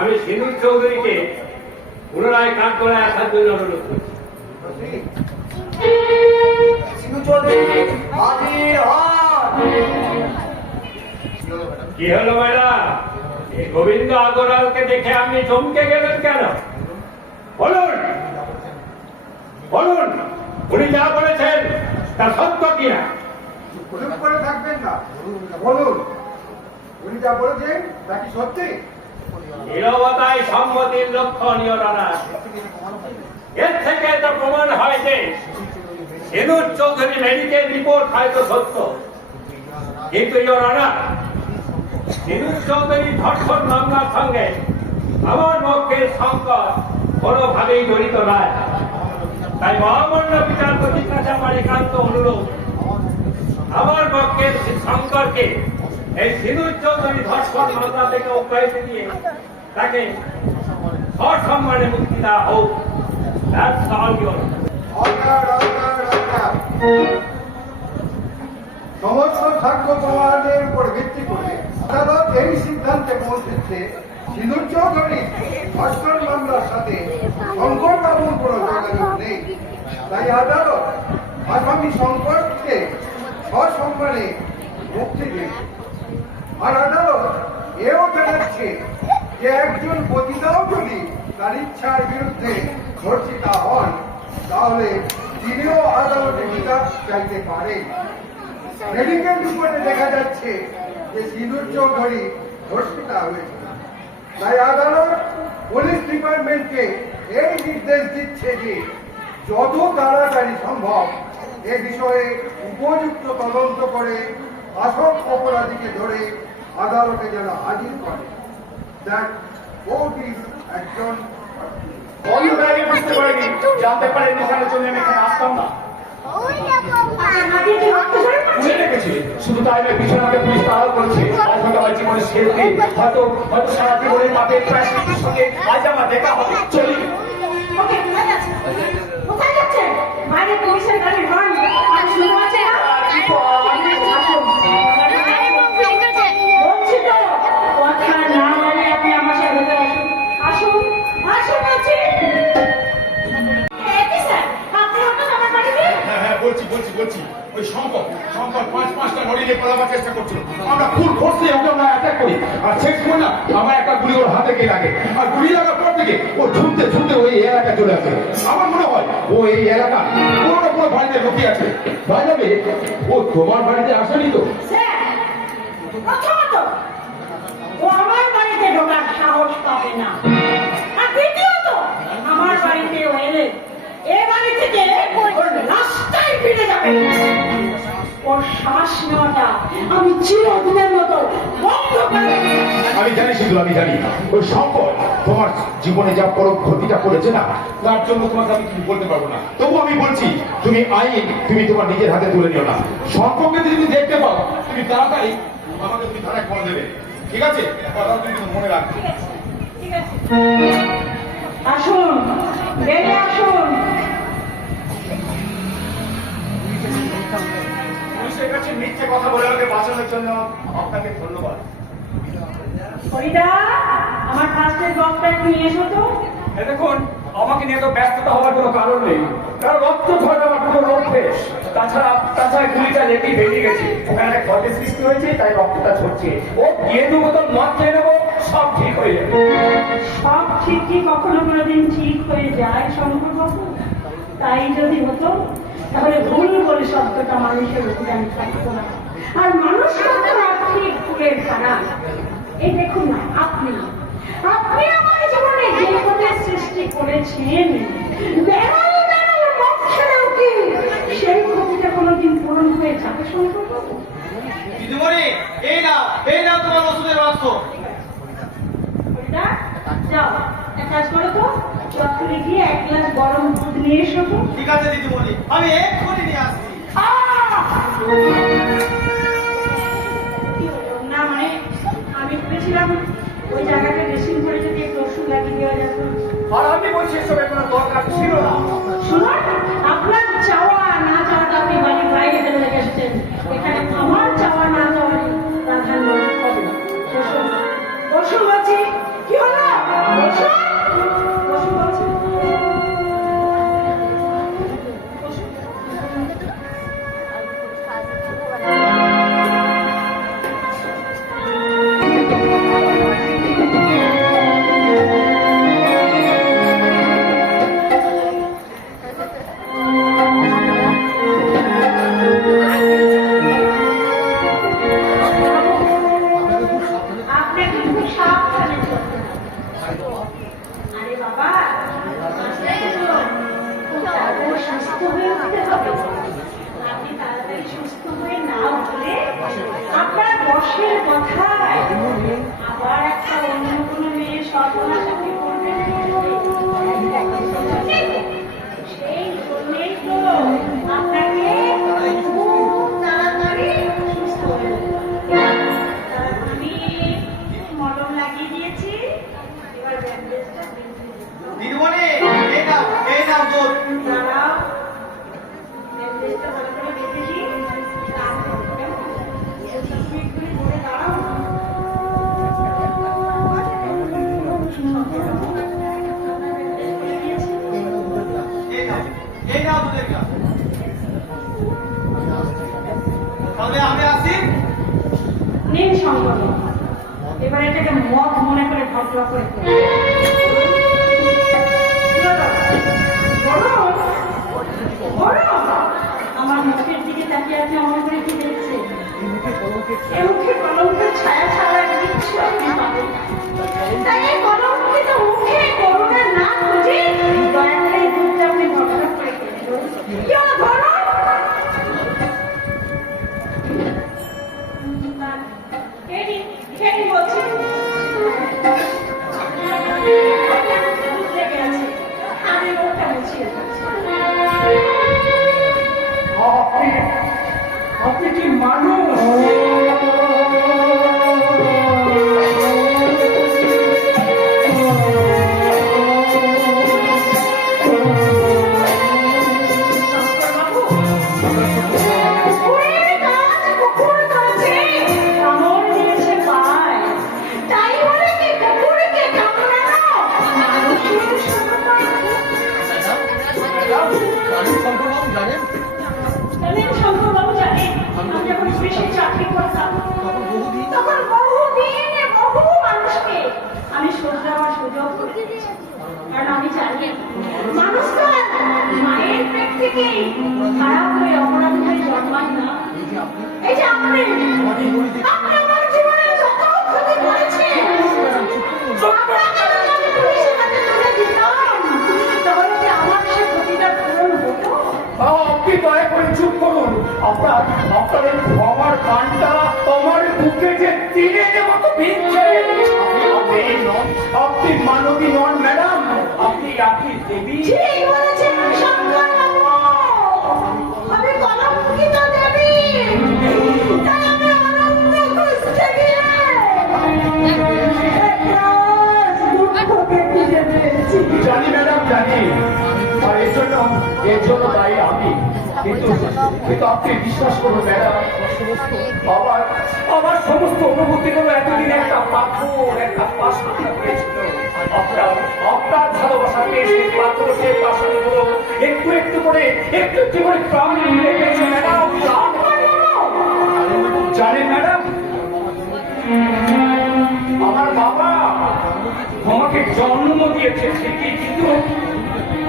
আমি সিনুর চৌধুরীকে পুনরায় কাজ করে আসার জন্য অনুরোধ করছি। কি হলো ম্যাডাম এই গোবিন্দ আগরওয়ালকে দেখে আপনি চমকে গেলেন কেন? বলুন। বলুন উনি যা বলেছেন তা সত্য কিনা? করে থাকবেন না। বলুন। উনি যা বলেছেন তা কি সত্যি? নিরবতায় সম্মতির লক্ষণীয় রানা এর থেকে তো প্রমাণ হয় যে সেনুর চৌধুরী মেডিকেল রিপোর্ট হয়তো সত্য। কিন্তু রানা সেনুর চৌধুরী ধর্ষণ মামলার সঙ্গে আমার পক্ষের সংকট কোনোভাবেই জড়িত নয়। তাই মহামান্য বিচারপতির কাছে আমার একান্ত অনুরোধ, আমার পক্ষের শঙ্করকে এই সিঁদুর চৌধুরী ধর্ষণ মামলা থেকে অব্যাহতি দিয়ে তাকে সসম্মানে মুক্তি দেওয়া হোক। অর্ডার অর্ডার সমস্ত সাক্ষ্য প্রমাণের উপর ভিত্তি করে আদালত এই সিদ্ধান্তে পৌঁছেছে সিঁদুর চৌধুরী ধর্ষণ মামলার সাথে শঙ্কর বাবুর কোনো যোগাযোগ নেই। তাই আদালত আসামি শঙ্করকে সসম্মানে মুক্তি দেবে। আর আদালত এও জানাচ্ছে যে একজন পতিতাও যদি তার ইচ্ছার বিরুদ্ধে ধর্ষিতা হন, তাহলে তিনিও আদালতে বিচার চাইতে পারেন মেডিকেল রিপোর্টে দেখা যাচ্ছে যে সিঁদুর চৌধুরী ধর্ষিতা হয়েছে। তাই আদালত পুলিশ ডিপার্টমেন্টকে এই নির্দেশ দিচ্ছে যে যত তাড়াতাড়ি সম্ভব এ বিষয়ে উপযুক্ত তদন্ত করে আসল অপরাধীকে ধরে আদালতে যেন হাজির করে দ্যাট কোর্ট ইজ একজন বন্ধুরা বুঝতে পারিনি জানতে পারেন নেশার জন্য আমি এখানে আসতাম না শুধু তাই নয় পিছনে পুলিশ তাড়াও করেছে হয়তো আমার জীবনের শেষ দিন হয়তো হয়তো সারা জীবনের পাপের প্রায়শ্চিত্তের সঙ্গে আজ আমার দেখা হবে চলি ওকে কোথায় যাচ্ছেন কোথায় যাচ্ছেন বাইরে পুলিশের গাড়ি হর্ন আর শুনতে পাচ্ছেন ফুল ফোর্স ওকে আমরা অ্যাটাক করি। আর শেষ সময় না আমার একটা গুলি ওর হাতে গিয়ে লাগে। আর গুলি লাগার পর থেকে ও ঝুমতে ঝুমতে ওই এলাকায় চলে আসে। আমার মনে হয় ও এই এলাকা কোনো না কোনো বাড়িতে লুকিয়ে আছে। ভাই যাবে ও তোমার বাড়িতে আসেনি তো? প্রথমত, ও আমার বাড়িতে ঢোকার সাহস পাবে না। আর দ্বিতীয়ত, আমার বাড়িতে ও এলে, এ বাড়ি থেকে ওর রাস্তায় ফিরে যাবে। ওর শ্বাস নেওয়াটা আমি চিরদিনের মতো বন্ধ করে আমি জানি শুধু আমি জানি। ওই শঙ্কর তোমার জীবনে যা বড় ক্ষতিটা করেছে না তার জন্য তোমাকে আমি কিছু বলতে পারব না। তবু আমি বলছি তুমি আইন তুমি তোমার নিজের হাতে তুলে নিও না। শঙ্করকে যদি তুমি দেখতে পাও তুমি তাড়াতাড়ি আমাকে তুমি থানায় ফোন দেবে। ঠিক আছে? কথা তুমি মনে রাখবে। আসুন বেরিয়ে আসুন। পুলিশের কাছে মিথ্যে কথা বলে আমাকে বাঁচানোর জন্য আপনাকে ধন্যবাদ। আমার ফার্স্টের বক্সটা একটু নিয়ে এসো তো। দেখুন আমাকে নিয়ে তো ব্যস্ততা হওয়ার কোনো কারণ নেই। কারণ রক্ত ঝরে আমার পুরো অভ্যেস তাছাড়া তাছাড়া গুলিটা লেগে বেরিয়ে গেছে। ওখানে একটা ক্ষতের সৃষ্টি হয়েছে তাই রক্তটা ঝরছে। ও গিয়ে দু বোতল মদ খেয়ে নেব সব ঠিক হয়ে যাবে। সব ঠিক কি কখনো কোনোদিন ঠিক হয়ে যায় শঙ্কর বাবু তাই যদি হতো তাহলে ভুল বলে শব্দটা মানুষের অভিযান থাকতো না। আর মানুষ ঠিক ফুলের খানা এই দেখুন না, আপনি। আপনি আমার জীবনে যে ক্ষতির সৃষ্টি করেছেন সেই ক্ষতিটা কোনোদিন পূরণ হয়ে যাবে বাবু? দিদিমণি এই না এই না তোমার ওষুধের ওইটা যাও এক কাজ করো তো চত্বরে গিয়ে এক গ্লাস গরম দুধ নিয়ে এসো তো। ঠিক আছে দিদিমণি। আমি এক্ষুনি নিয়ে আসছি। না মানে আমি ভেবেছিলাম ওই জায়গাটা ড্রেসিং করে যদি একটু ওষুধ লাগিয়ে দেওয়া যেত আর আমি বলছি এসবের কোনো দরকার ছিল না। শুনুন আপনার চাওয়া না চাওয়াটা আপনি বাড়ির বাইরে এসেছেন। এখানে আমার এবার এটাকে মত মনে করে ঢকলা করে? আমার মুখের দিকে তাকিয়ে আপনি অমন করে কি দেখছে? এ মুখে ছায়া ছাড়া দয়া করে দুধটা আপনি করে খারাপ হয়ে অপরাধ হয়ে জন্মায় না এই যে আপনি আপনি আমার জীবনে যত ক্ষতি করেছেন আমার করে চুপ করুন। আপনার আপনার এই কানটা আমার বুকে যে ভিজছে। আপনি আপনি মানবী নন, ম্যাডাম। আপনি আপনি দেবী। এর দায়ী আমি। কিন্তু কিন্তু আপনি বিশ্বাস করুন, ম্যাডাম, আমার আমার সমস্ত অনুভূতিগুলো এতদিন একটা পাথর, একটা পাশা পাশাগুলো একটু একটু করে, একটু একটু করে ম্যাডাম। প্রাণ আমার বাবা আমাকে জন্ম দিয়েছে ঠিকই, কিন্তু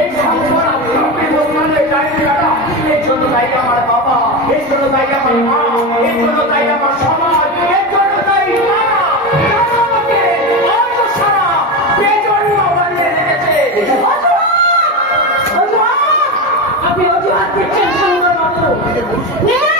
এই শঙ্কর আপনি বস্তানে যায়নি ম্যাডাম এর জন্য দায়ী আমার বাবা এর জন্য দায়ী আমার মা এর জন্য দায়ী আমার সমাজ এর জন্য রেখেছে। আপনি অজুহাত! দিচ্ছেন শঙ্করবাবু নিরাকার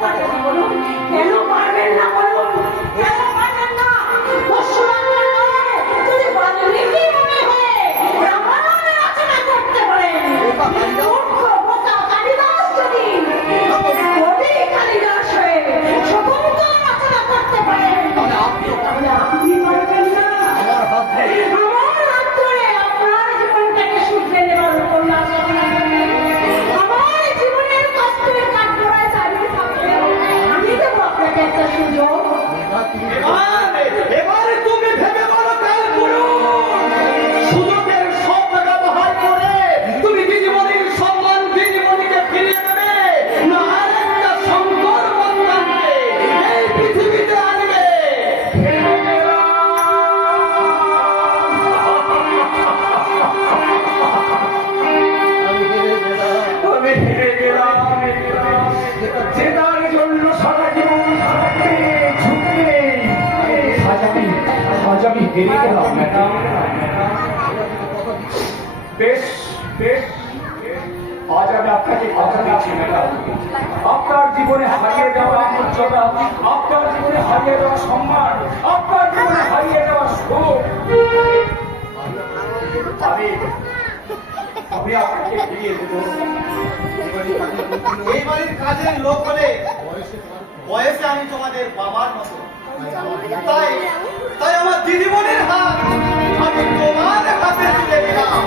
Thank you. আপনার জীবনে হারিয়ে যাওয়া মর্যাদা আপনার জীবনে হারিয়ে যাওয়া সম্মান, আপনার জীবনে হারিয়ে যাওয়া এই বাড়ির কাজের লোক হলে বয়সে আমি তোমাদের বাবার মতো। তাই তাই আমার দিদিমণির হাত আমি তোমার হাতে দিলাম।